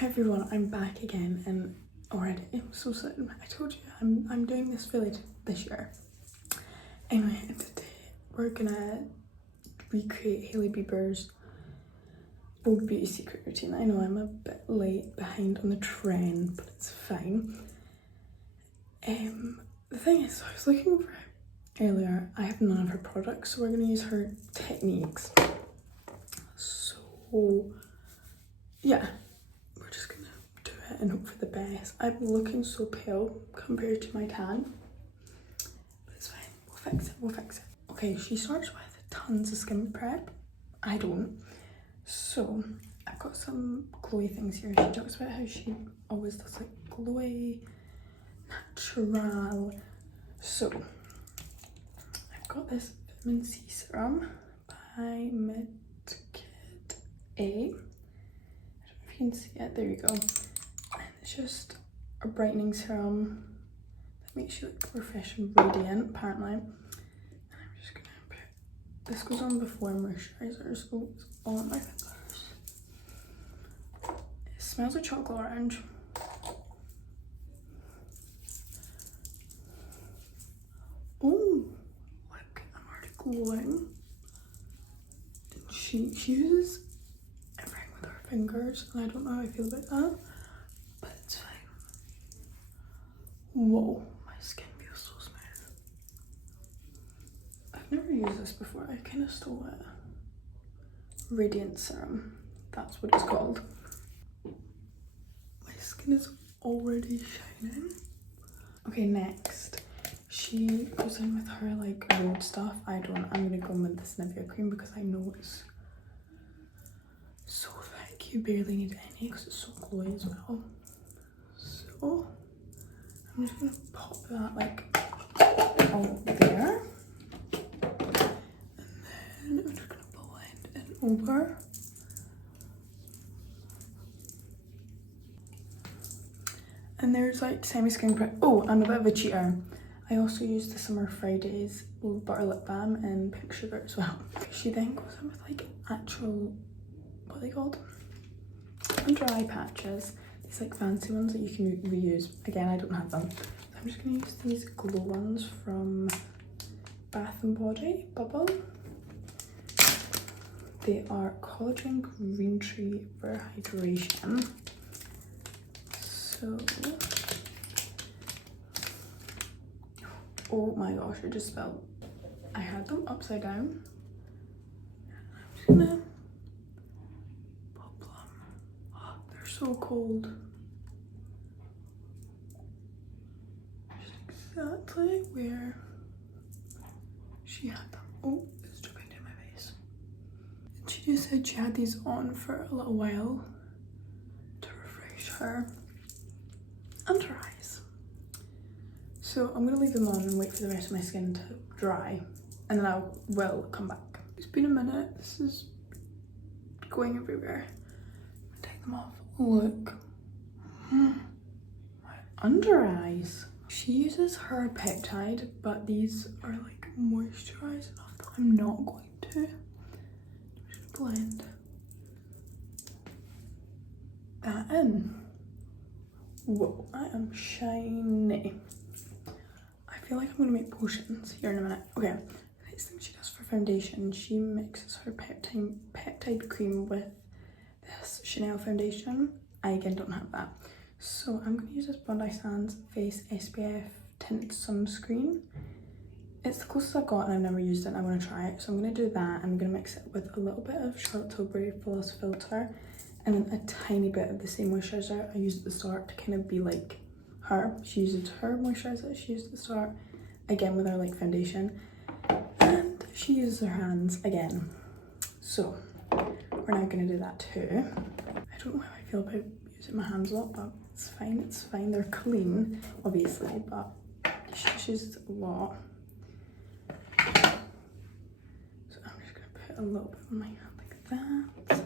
Hi everyone, I'm back again and already I'm so soon. I told you I'm doing this village this year. Anyway, and today we're gonna recreate Hailey Bieber's Vogue Beauty Secret routine. I know I'm a bit late behind on the trend, but it's fine. The thing is, I was looking over it earlier. I have none of her products, so we're gonna use her techniques. So yeah, we're just gonna do it and hope for the best. I'm looking so pale compared to my tan, but it's fine. We'll fix it. Okay, she starts with tons of skin prep. I don't. So I've got some glowy things here. She talks about how she always does like glowy, natural. So I've got this vitamin C serum by Kid A. I don't know if you can see it. There you go. And it's just a brightening serum that makes you look refreshed and radiant, apparently. And I'm just gonna put this goes on before moisturizer, so it's all on my fingers. It smells like chocolate orange. Oh, look, I'm already glowing. She uses everything with her fingers, and I don't know how I feel about that, but it's fine. Whoa, my skin feels so smooth. I've never used this before. I kind of stole it. Radiant serum, that's what it's called. My skin is already shining. Okay, next. She goes in with her like road stuff. I'm gonna go in with this Nivea cream because I know it's so thick. You barely need any because it's so glowy as well. So I'm just gonna pop that like all there. And then I'm just gonna blend it over. And there's like semi-skin prep. Oh, I'm a bit of a cheater. I also use the Summer Fridays butter lip balm and pink sugar as well. She then goes in with like actual, what are they called? Under eye patches. These like fancy ones that you can reuse. Again, I don't have them. So I'm just gonna use these glow ones from Bath & Body Bubble. They are collagen green tea for hydration. So, oh my gosh, I just felt I had them upside down. I'm just gonna pop them. Oh, they're so cold. Just exactly where she had them. Oh, it's dripping down my face. And she just said she had these on for a little while to refresh her under eyes. So I'm gonna leave them on and wait for the rest of my skin to dry, and then I will come back. It's been a minute. This is going everywhere. Take them off. Look. My under eyes. She uses her peptide, but these are like moisturized enough that I'm not going to. I'm just gonna blend that in. Whoa, I am shiny. I feel like I'm gonna make potions here in a minute. Okay, the next thing she does for foundation, she mixes her peptide cream with this Chanel foundation. I again don't have that. So I'm gonna use this Bondi Sands Face SPF Tinted Sunscreen. It's the closest I've got and I've never used it and I wanna try it. So I'm gonna do that. I'm gonna mix it with a little bit of Charlotte Tilbury Flawless Filter and then a tiny bit of the same moisturizer I used at the start to kind of be like her. She uses her moisturizer she used at the start, again with her like foundation, and she uses her hands again. So we're now gonna do that too. I don't know how I feel about using my hands a lot, but it's fine. They're clean, obviously, but she uses a lot. So I'm just gonna put a little bit on my hand like that.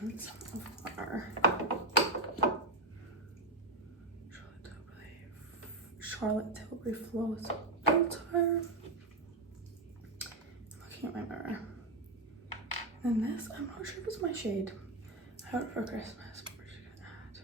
And some of our Charlotte Tilbury Flawless Filter. I'm looking at my mirror. And this, I'm not sure if it's my shade. I have it for Christmas, but we're just gonna add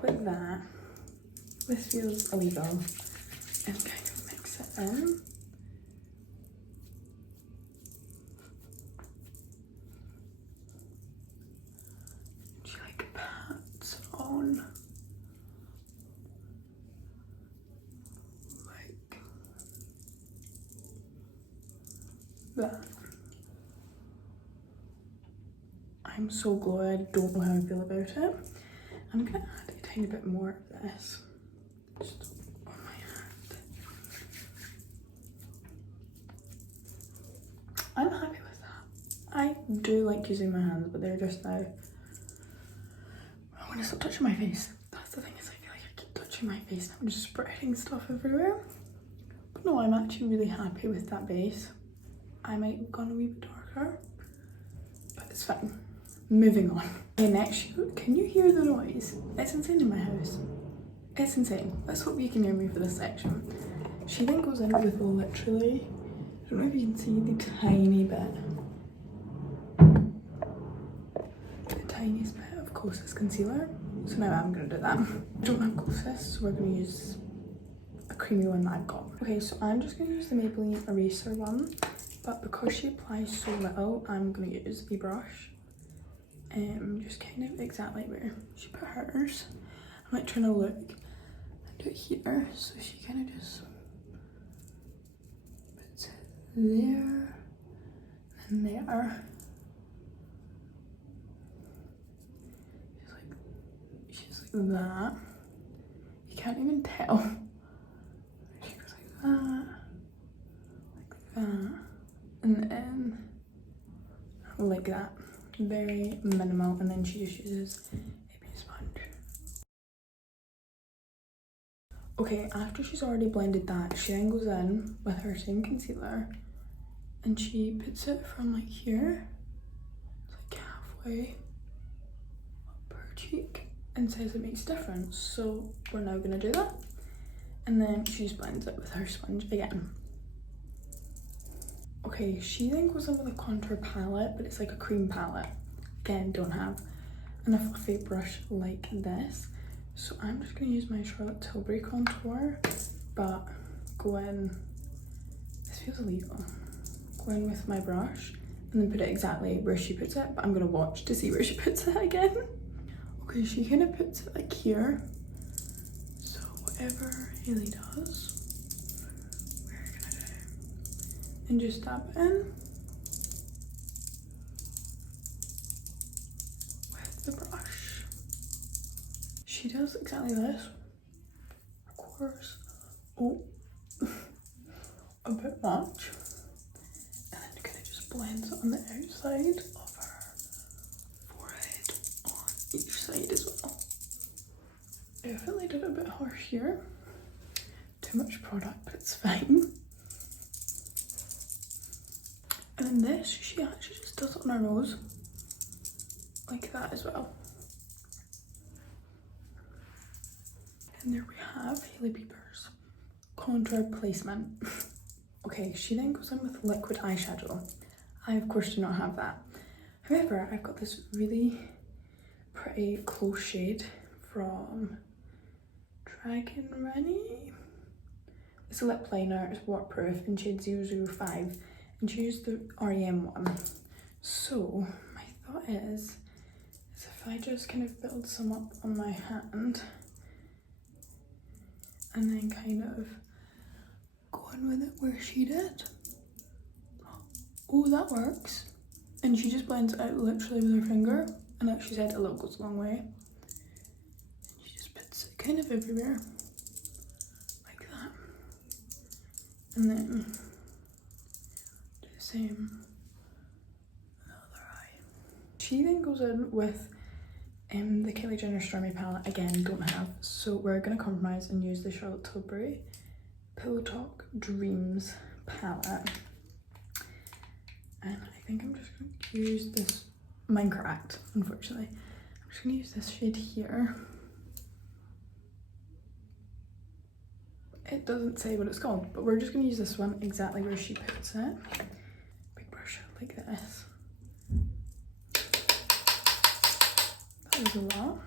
little bit of that. This feels illegal. And kind of mix it in. She like pats on like that. I'm so glowy, I don't know how I feel about it. I'm gonna add a tiny bit more of this just on my hand. I'm happy with that. I do like using my hands, but they're just now. I want to stop touching my face. That's the thing, is I feel like I keep touching my face and I'm just spreading stuff everywhere. But no, I'm actually really happy with that base. I might have gone a wee bit darker, but it's fine. Moving on. Okay, next, can you hear the noise? It's insane in my house. It's insane. Let's hope you can hear me for this section. She then goes in with literally, I don't know if you can see the tiny bit, the tiniest bit of Kosas concealer. So now I'm gonna do that. I don't have Kosas, so we're gonna use a creamy one that I've got. Okay, so I'm just gonna use the Maybelline eraser one, but because she applies so little, I'm gonna use a brush. Just kind of exactly where she put hers. I'm like trying to look and do it here, so she kind of just puts it there and there. She's like that. You can't even tell. She goes like that, and then like that. Very minimal, and then she just uses a beauty sponge. Okay, after she's already blended that, she then goes in with her same concealer and she puts it from like here, like halfway up her cheek, and says it makes a difference. So we're now gonna do that, and then she just blends it with her sponge again. Okay, she then goes in with a contour palette, but it's like a cream palette. Again, don't have a fluffy brush like this. So I'm just gonna use my Charlotte Tilbury contour, but go in, this feels illegal. Go in with my brush and then put it exactly where she puts it, but I'm gonna watch to see where she puts it again. Okay, she kind of puts it like here. So whatever Hailey does, and just dab it in with the brush. She does exactly this, of course. Oh, a bit much. And then kind of just blends it on the outside of her forehead on each side as well. Definitely did a bit harsh here. Too much product, but it's fine. And then this, she actually just does it on her nose, like that as well. And there we have Hailey Bieber's contour placement. Okay, she then goes in with liquid eyeshadow. I of course do not have that. However, I've got this really pretty close shade from Dragon Rani. It's a lip liner, it's waterproof, in shade 005. And she used the REM one. So my thought is if I just kind of build some up on my hand and then kind of go in with it where she did. Oh, that works. And she just blends it out literally with her finger, and like she said, a little goes a long way. And she just puts it kind of everywhere like that, and then same other eye. She then goes in with the Kylie Jenner Stormy palette. Again, don't have, so we're gonna compromise and use the Charlotte Tilbury Pillow Talk Dreams palette. And I think I'm just gonna use this Minecraft, unfortunately. I'm just gonna use this shade here. It doesn't say what it's called, but we're just gonna use this one exactly where she puts it. Like this. That was a lot.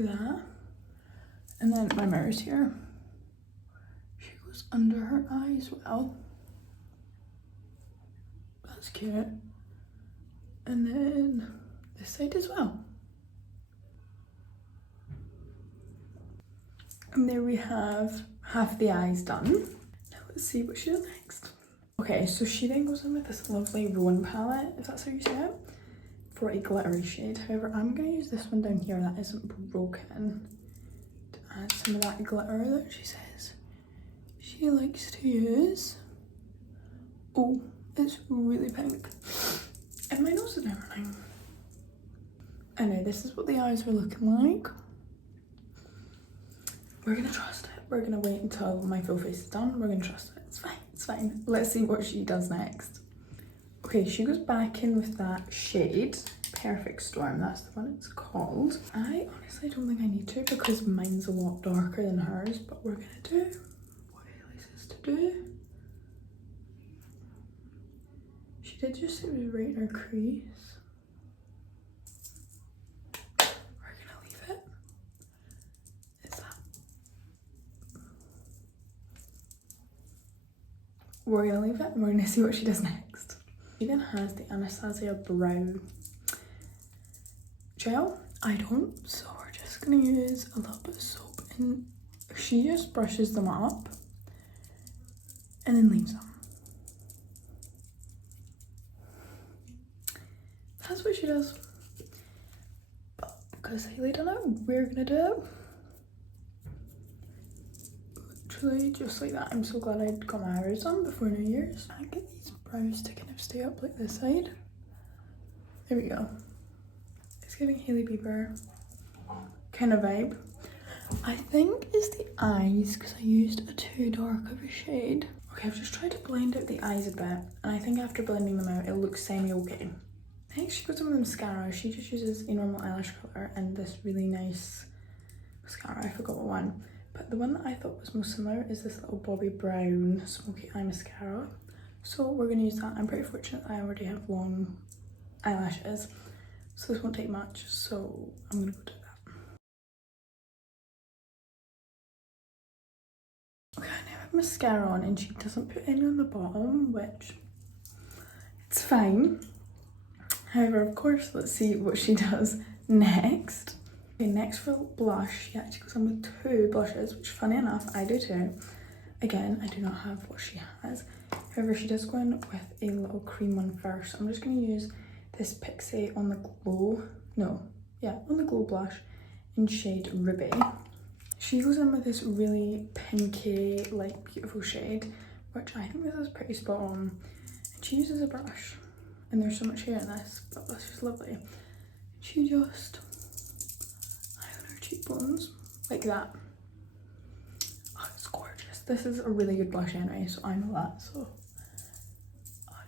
that. And then my mirror's here. She goes under her eye as well. That's cute. And then this side as well. And there we have half the eyes done. Now let's see what she does next. Okay, so she then goes in with this lovely Rowan palette, if that's how you say it, for a glittery shade. However, I'm going to use this one down here that isn't broken to add some of that glitter that she says she likes to use. Oh, it's really pink. And my nose is now running. Anyway, this is what the eyes are looking like. We're gonna trust it. We're gonna wait until my full face is done. We're gonna trust it. It's fine, it's fine. Let's see what she does next. Okay, she goes back in with that shade, Perfect Storm, that's the one it's called. I honestly don't think I need to because mine's a lot darker than hers, but we're gonna do what Hailey says to do. She did just say it was right in her crease. We're gonna leave it. Is that? We're gonna leave it and we're gonna see what she does next. She then has the Anastasia Brow gel. I don't, so we're just gonna use a little bit of soap and she just brushes them up and then leaves them. That's what she does. But because Hailey don't know, we're gonna do it. Literally just like that. I'm so glad I got my eyebrows done before New Year's. I get these brows to kind of stay up like this side. There we go. It's giving Hailey Bieber kind of vibe. I think it's the eyes because I used a too dark of a shade. Okay, I've just tried to blend out the eyes a bit and I think after blending them out it looks semi-okay. Next she goes in with mascara. She just uses a normal eyelash colour and this really nice mascara. I forgot what one. But the one that I thought was most similar is this little Bobbi Brown smoky eye mascara. So we're going to use that. I'm pretty fortunate I already have long eyelashes, so this won't take much. So I'm going to go do that. Okay, I now have mascara on and she doesn't put any on the bottom, which it's fine. However, of course, let's see what she does next. Okay, next for blush, she actually goes in with two blushes, which funny enough, I do too. Again, I do not have what she has. However, she does go in with a little cream one first. So I'm just going to use this Pixie on the Glow, on the Glow blush in shade Ruby. She goes in with this really pinky, like, beautiful shade, which I think this is pretty spot on. And she uses a brush, and there's so much hair in this, but that's just lovely. She just cheekbones like that. Oh, it's gorgeous. This is a really good blush anyway, so I know that. So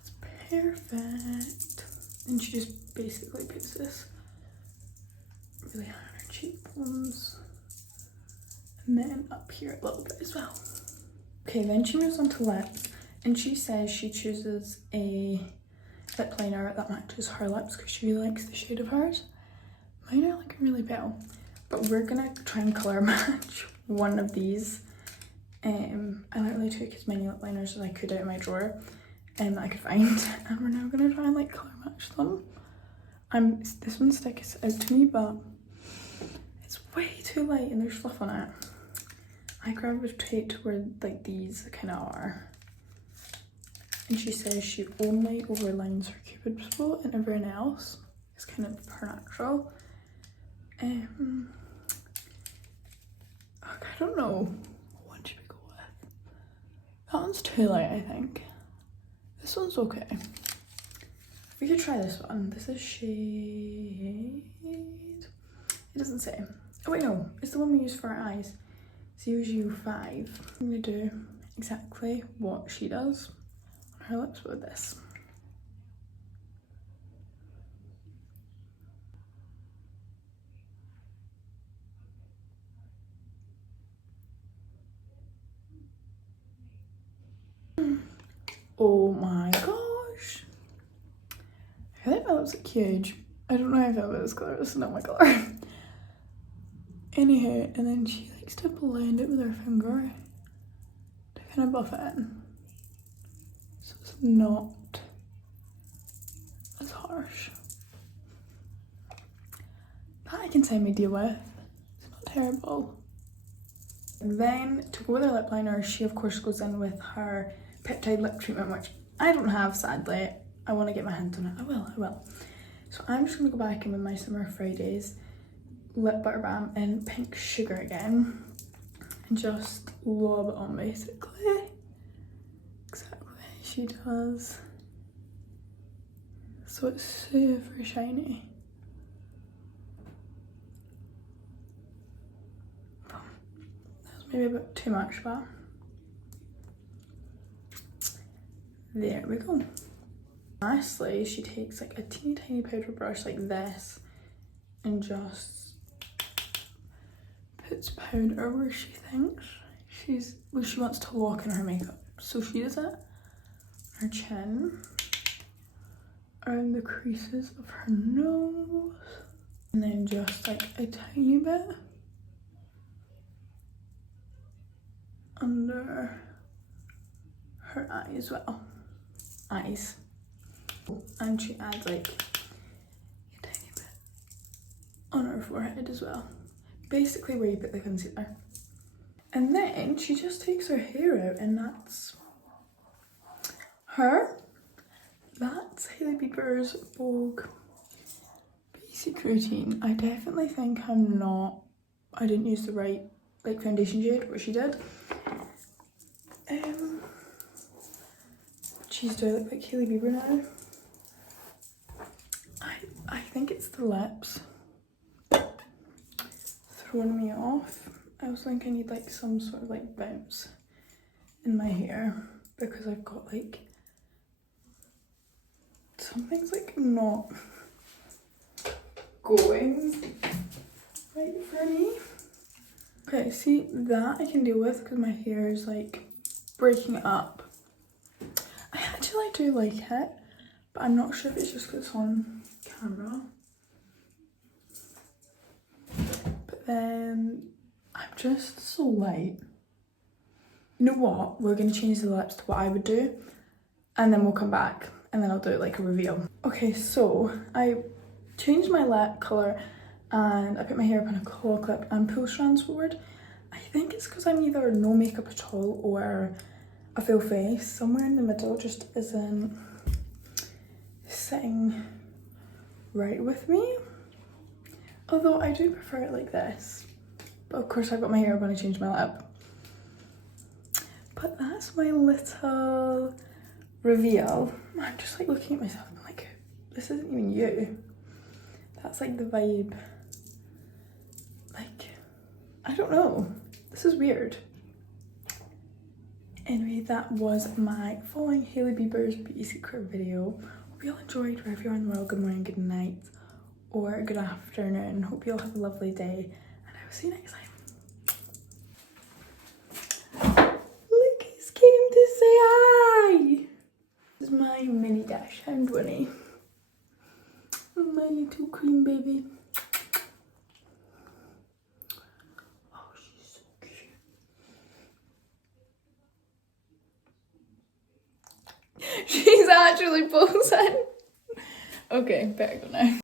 it's perfect. And she just basically puts this really high on her cheekbones and then up here a little bit as well. Okay, then she moves on to lips and she says she chooses a lip liner that matches her lips because she really likes the shade of hers. Mine are looking really pale. But we're gonna try and colour match one of these. I literally took as many lip liners as I could out of my drawer that I could find, and we're now gonna try and like colour match them. This one sticks out to me, but it's way too light and there's fluff on it. I gravitate toward like these kind of are. And she says she only overlines her cupid's bow and everyone else is kind of her natural. I don't know what one should we go with. That one's too light, I think. This one's okay. We could try this one. This is shade, it doesn't say. Oh wait, no, it's the one we use for our eyes. 005. I'm gonna do exactly what she does on her lips with this. Oh my gosh. I think my lips look huge. I don't know how I feel about this colour. This is not my colour. Anywho, and then she likes to blend it with her finger to kind of buff it in. So it's not as harsh. That I can semi deal with. It's not terrible. And then to go with her lip liner, she of course goes in with her peptide lip treatment, which I don't have sadly. I want to get my hands on it. I will. So I'm just going to go back in with my Summer Fridays lip butter balm in Pink Sugar again and just lob it on basically. Exactly, she does. So it's super shiny. That's maybe a bit too much, but there we go. Lastly, she takes like a teeny tiny powder brush like this and just puts powder where she thinks she wants to lock in her makeup. So she does it on her chin, around the creases of her nose, and then just like a tiny bit under her eye as well. Eyes. And she adds like a tiny bit on her forehead as well. Basically where you put the concealer. And then she just takes her hair out and that's her. That's Hailey Bieber's Vogue basic routine. I definitely think I didn't use the right like foundation shade, but she did. Jeez, do I look like Hailey Bieber now? I think it's the lips throwing me off. I also think I need like some sort of like bounce in my hair because I've got like something's like not going right for me. Okay, see that I can deal with because my hair is like breaking up. I actually do like it, but I'm not sure if it's just because it's on camera. But then I'm just so light. You know what? We're going to change the lips to what I would do and then we'll come back and then I'll do like a reveal. Okay, so I changed my lip colour and I put my hair up in a claw clip and pull strands forward. I think it's because I'm either no makeup at all or a full face. Somewhere in the middle just isn't sitting right with me. Although I do prefer it like this. But of course I've got my hair up when I change my lip. But that's my little reveal. I'm just like looking at myself and I'm like, this isn't even you. That's like the vibe. Like, I don't know. This is weird. Anyway, that was my following Hailey Bieber's Beauty Secret video. Hope you all enjoyed. Wherever you are in the world, good morning, good night, or good afternoon. Hope you all have a lovely day, and I will see you next time. Lucas came to say hi. This is my mini dash hound Winnie. My little cream baby. Oh, she's so cute. She's actually posing. Okay, better go now.